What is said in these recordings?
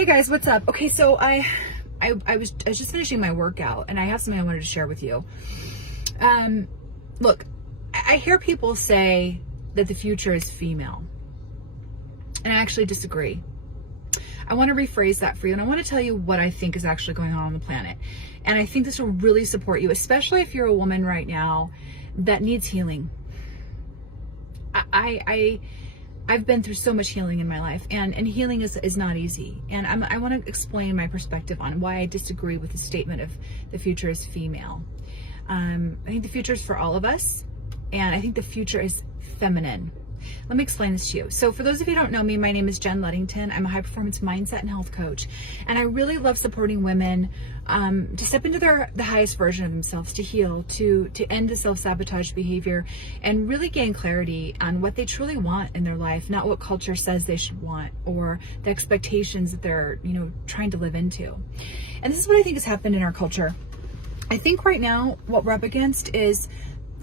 Hey guys, what's up? Okay, so I was just finishing my workout and I have something I wanted to share with you. Look, I hear people say that the future is female, and I actually disagree. I want to rephrase that for you, and I want to tell you what I think is actually going on the planet. And I think this will really support you, especially if you're a woman right now that needs healing. I've been through so much healing in my life, and healing is not easy. And I want to explain my perspective on why I disagree with the statement of the future is female. I think the future is for all of us, and I think the future is feminine. Let me explain this to you. So for those of you who don't know me, my name is Jen Ludington. I'm a high performance mindset and health coach. And I really love supporting women to step into the highest version of themselves, to heal, to end the self-sabotage behavior, and really gain clarity on what they truly want in their life, not what culture says they should want or the expectations that they're, trying to live into. And this is what I think has happened in our culture. I think right now what we're up against is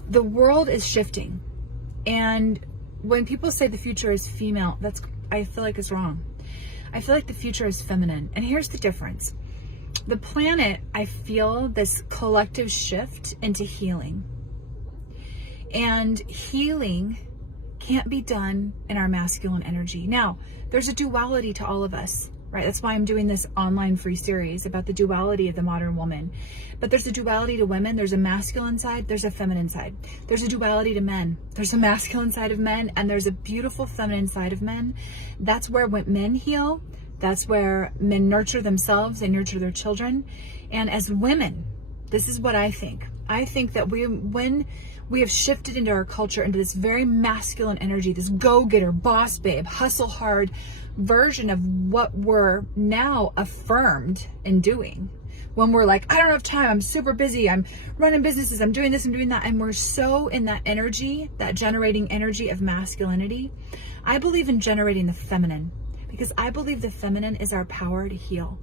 the world is shifting. And when people say the future is female, I feel like it's wrong. I feel like the future is feminine. And here's the difference. The planet, I feel this collective shift into healing. And healing can't be done in our masculine energy. Now, there's a duality to all of us, right? That's why I'm doing this online free series about the duality of the modern woman. But there's a duality to women. There's a masculine side. There's a feminine side. There's a duality to men. There's a masculine side of men, and there's a beautiful feminine side of men. That's where when men heal, that's where men nurture themselves and nurture their children. And as women, this is what I think. I think that when we have shifted into our culture into this very masculine energy, this go-getter, boss babe, hustle hard version of what we're now affirmed in doing. When we're like, I don't have time, I'm super busy, I'm running businesses, I'm doing this, I'm doing that. And we're so in that energy, that generating energy of masculinity. I believe in generating the feminine because I believe the feminine is our power to heal.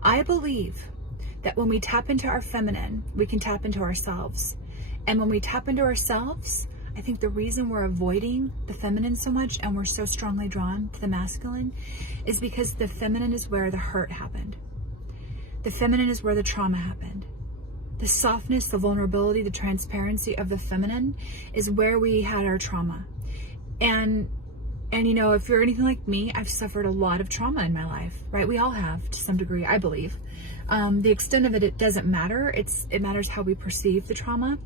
I believe that when we tap into our feminine, we can tap into ourselves. And when we tap into ourselves, I think the reason we're avoiding the feminine so much and we're so strongly drawn to the masculine is because the feminine is where the hurt happened. The feminine is where the trauma happened. The softness, the vulnerability, the transparency of the feminine is where we had our trauma. And if you're anything like me, I've suffered a lot of trauma in my life, right? We all have to some degree, I believe. The extent of it doesn't matter. It matters how we perceive the trauma.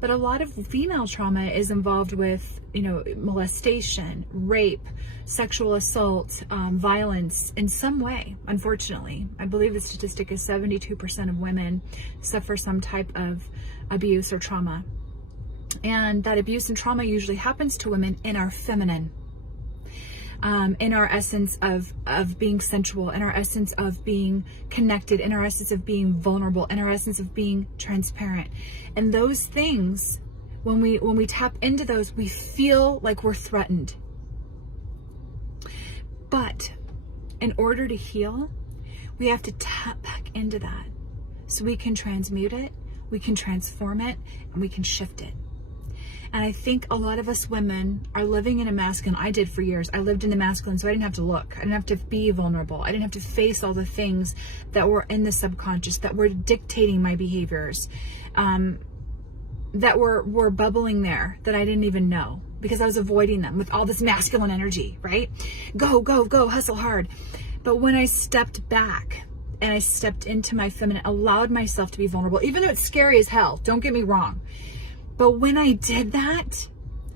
But a lot of female trauma is involved with, molestation, rape, sexual assault, violence in some way, unfortunately. I believe the statistic is 72% of women suffer some type of abuse or trauma. And that abuse and trauma usually happens to women in our feminine. In our essence of being sensual, in our essence of being connected, in our essence of being vulnerable, in our essence of being transparent. And those things, when we tap into those, we feel like we're threatened. But in order to heal, we have to tap back into that so we can transmute it, we can transform it, and we can shift it. And I think a lot of us women are living in a masculine. I did for years. I lived in the masculine, so I didn't have to look. I didn't have to be vulnerable. I didn't have to face all the things that were in the subconscious, that were dictating my behaviors, that were bubbling there that I didn't even know because I was avoiding them with all this masculine energy, right? Go, go, go, hustle hard. But when I stepped back and I stepped into my feminine, allowed myself to be vulnerable, even though it's scary as hell, don't get me wrong. But when I did that,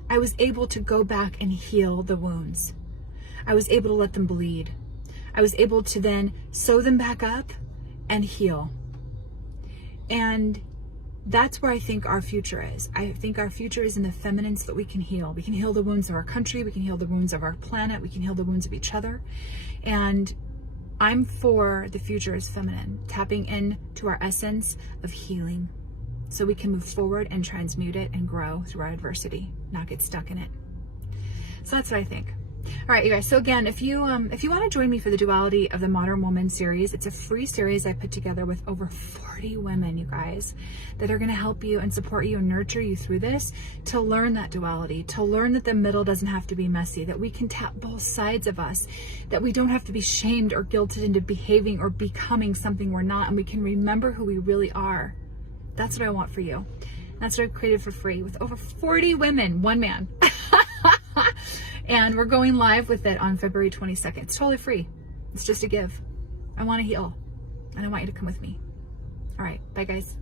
I was able to go back and heal the wounds. I was able to let them bleed. I was able to then sew them back up and heal. And that's where I think our future is. I think our future is in the feminine so that we can heal. We can heal the wounds of our country. We can heal the wounds of our planet. We can heal the wounds of each other. And I'm for the future is feminine, tapping into our essence of healing, so we can move forward and transmute it and grow through our adversity, not get stuck in it. So that's what I think. All right, you guys. So again, if you want to join me for the Duality of the Modern Woman series, it's a free series I put together with over 40 women, you guys, that are going to help you and support you and nurture you through this, to learn that duality, to learn that the middle doesn't have to be messy, that we can tap both sides of us, that we don't have to be shamed or guilted into behaving or becoming something we're not, and we can remember who we really are. That's what I want for you. That's what I've created for free with over 40 women, one man. And we're going live with it on February 22nd. It's totally free. It's just a give. I want to heal, and I want you to come with me. All right. Bye, guys.